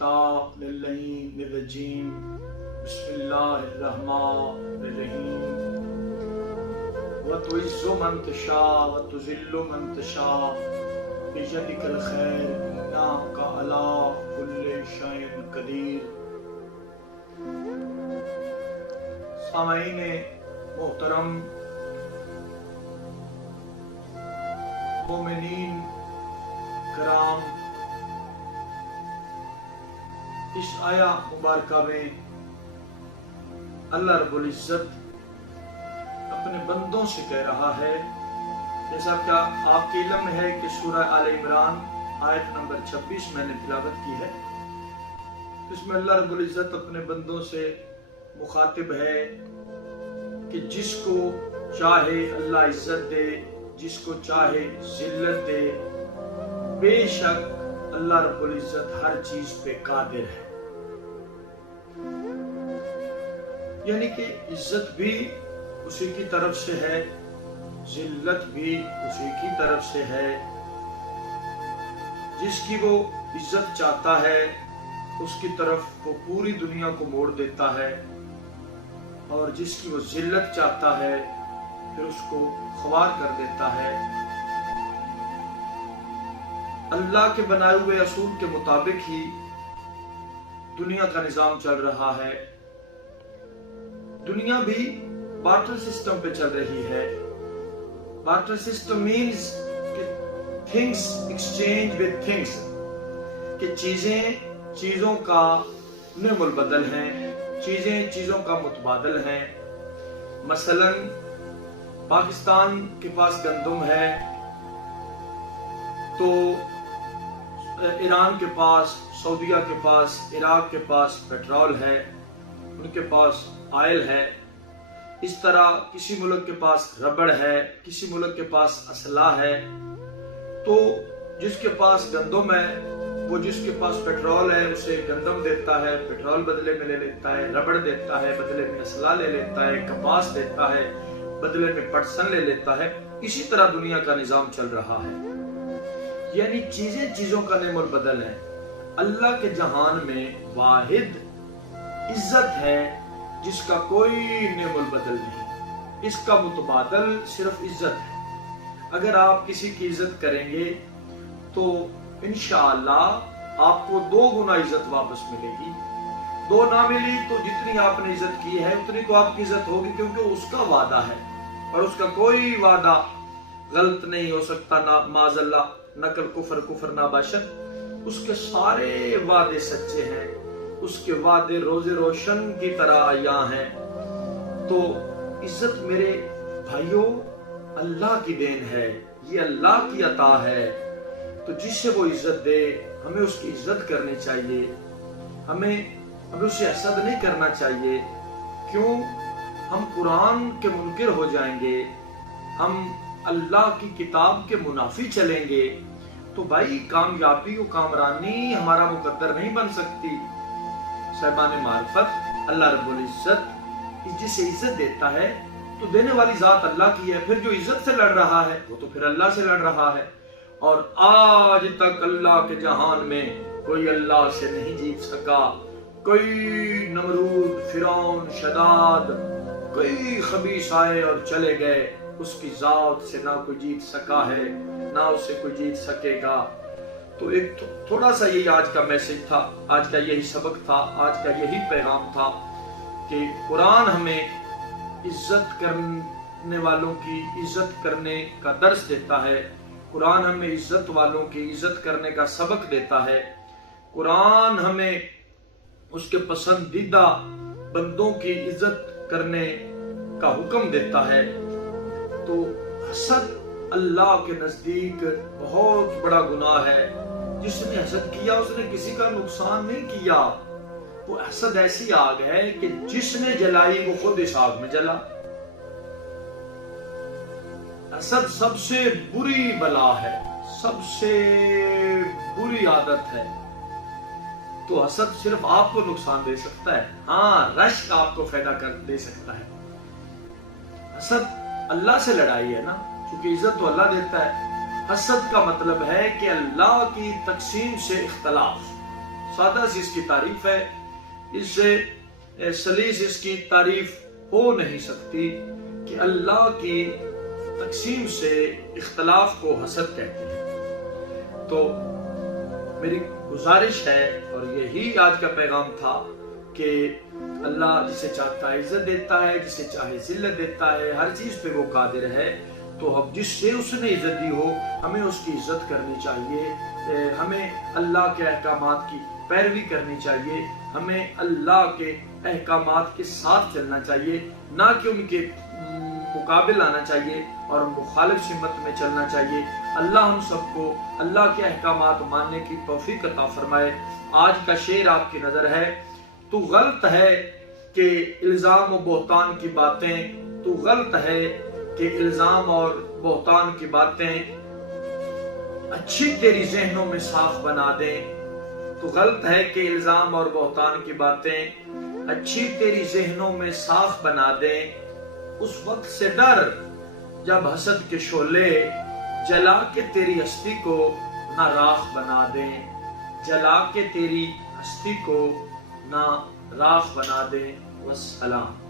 الشیطان الرجیم بسم اللہ الرحمن الرحیم وتعز من تشاء وتذل من تشاء بيدک الخیر انک علی کل شیء قدیر۔ سامعین محترم، مومنین کرام، اس آیا مبارکہ میں اللہ رب العزت اپنے بندوں سے کہہ رہا ہے، جیسا کہ آپ کے علم میں ہے کہ سورہ آل عمران آیت نمبر 26 میں نے تلاوت کی ہے۔ اس میں اللہ رب العزت اپنے بندوں سے مخاطب ہے کہ جس کو چاہے اللہ عزت دے، جس کو چاہے ذلت دے، بے شک اللہ رب العزت ہر چیز پہ قادر ہے۔ یعنی کہ عزت بھی اسی کی طرف سے ہے، ذلت بھی اسی کی طرف سے ہے۔ جس کی وہ عزت چاہتا ہے اس کی طرف وہ پوری دنیا کو موڑ دیتا ہے، اور جس کی وہ ذلت چاہتا ہے پھر اس کو خوار کر دیتا ہے۔ اللہ کے بنائے ہوئے اصول کے مطابق ہی دنیا کا نظام چل رہا ہے۔ دنیا بھی بارٹر سسٹم پہ چل رہی ہے۔ بارٹر سسٹم مینز کہ تھنگس ایکسچینج ود تھنگس، کہ چیزیں چیزوں کا نعم البدل ہیں، چیزیں چیزوں کا متبادل ہیں۔ مثلا پاکستان کے پاس گندم ہے تو ایران کے پاس، سعودیہ کے پاس، عراق کے پاس پیٹرول ہے، ان کے پاس آئل ہے۔ اس طرح کسی ملک کے پاس ربڑ ہے، کسی ملک کے پاس اسلحہ ہے۔ تو جس کے پاس گندم ہے وہ جس کے پاس پیٹرول ہے اسے گندم دیتا ہے، پیٹرول بدلے میں لے لیتا ہے، ربڑ دیتا ہے بدلے میں اسلحہ لے لیتا ہے، کپاس دیتا ہے بدلے میں پٹسن لے لیتا ہے۔ اسی طرح دنیا کا نظام چل رہا ہے، یعنی چیزیں چیزوں کا نعم البدل ہے۔ اللہ کے جہان میں واحد عزت ہے جس کا کوئی نعم البدل نہیں، اس کا متبادل صرف عزت ہے۔ اگر آپ کسی کی عزت کریں گے تو انشاءاللہ آپ کو 2 گنا عزت واپس ملے گی۔ 2 نہ ملی تو جتنی آپ نے عزت کی ہے اتنی تو آپ کی عزت ہوگی، کیونکہ اس کا وعدہ ہے اور اس کا کوئی وعدہ غلط نہیں ہو سکتا، نہ معاذ اللہ نقل کفر نہ بشر۔ اس کے سارے وعدے سچے ہیں، اس کے وعدے روز روشن کی طرح عیاں ہیں۔ تو عزت میرے بھائیوں اللہ کی دین ہے، یہ اللہ کی عطا ہے۔ تو جس سے وہ عزت دے ہمیں اس کی عزت کرنی چاہیے، ہمیں اسے حسد نہیں کرنا چاہیے۔ کیوں؟ ہم قرآن کے منکر ہو جائیں گے، ہم اللہ کی کتاب کے منافی چلیں گے تو بھائی کامیابی و کامرانی ہمارا مقدر نہیں بن سکتی۔ صاحبان معرفت، اللہ رب العزت جسے عزت دیتا ہے تو دینے والی ذات اللہ کی ہے، پھر جو عزت سے لڑ رہا ہے وہ تو پھر اللہ سے لڑ رہا ہے۔ اور آج تک اللہ کے جہان میں کوئی اللہ سے نہیں جیت سکا۔ کوئی نمرود، فرعون، شداد، کوئی خبیث آئے اور چلے گئے، اس کی ذات سے نہ کوئی جیت سکا ہے نہ اسے کوئی جیت سکے گا۔ تو ایک تھوڑا سا یہی آج کا میسج تھا، آج کا یہی سبق تھا، آج کا یہی پیغام تھا کہ قرآن ہمیں عزت کرنے والوں کی عزت کرنے کا درس دیتا ہے، قرآن ہمیں عزت والوں کی عزت کرنے کا سبق دیتا ہے، قرآن ہمیں اس کے پسندیدہ بندوں کی عزت کرنے کا حکم دیتا ہے۔ تو حسد اللہ کے نزدیک بہت بڑا گناہ ہے۔ جس نے حسد کیا اس نے کسی کا نقصان نہیں کیا۔ وہ حسد ایسی آگ ہے کہ جس نے جلائی وہ خود اس آگ میں جلا۔ حسد سب سے بری بلا ہے، سب سے بری عادت ہے۔ تو حسد صرف آپ کو نقصان دے سکتا ہے، ہاں رشک آپ کو فائدہ دے سکتا ہے۔ حسد اللہ سے لڑائی ہے نا، کیونکہ عزت تو اللہ دیتا ہے۔ حسد کا مطلب ہے کہ اللہ کی تقسیم سے اختلاف، سادہ سی اس کی تعریف ہے، اس سے سلیس اس کی تعریف ہو نہیں سکتی کہ اللہ کی تقسیم سے اختلاف کو حسد کہتے ہیں۔ تو میری گزارش ہے، اور یہی آج کا پیغام تھا، کہ اللہ جسے چاہتا ہے عزت دیتا ہے، جسے چاہے ذلت دیتا ہے، ہر چیز پہ وہ قادر ہے۔ تو اب جس سے اس نے عزت دی ہو ہمیں اس کی عزت کرنی چاہیے، ہمیں اللہ کے احکامات کی پیروی کرنی چاہیے، ہمیں اللہ کے احکامات کے ساتھ چلنا چاہیے، نہ کہ ان کے مقابل آنا چاہیے اور مخالف سمت میں چلنا چاہیے۔ اللہ ہم سب کو اللہ کے احکامات ماننے کی توفیق عطا فرمائے۔ آج کا شعر آپ کی نظر ہے، تو غلط ہے کہ الزام و بہتان کی باتیں، تو غلط ہے کہ الزام اور بہتان کی باتیں اچھی تیری ذہنوں میں صاف بنا دیں، تو غلط ہے کہ الزام اور بہتان کی باتیں اچھی تیری ذہنوں میں صاف بنا دیں۔ اس وقت سے ڈر جب حسد کے شعلے جلا کے تیری ہستی کو نہ راخ بنا دیں، جلا کے تیری ہستی کو نہ راخ بنا دیں۔ والسلام۔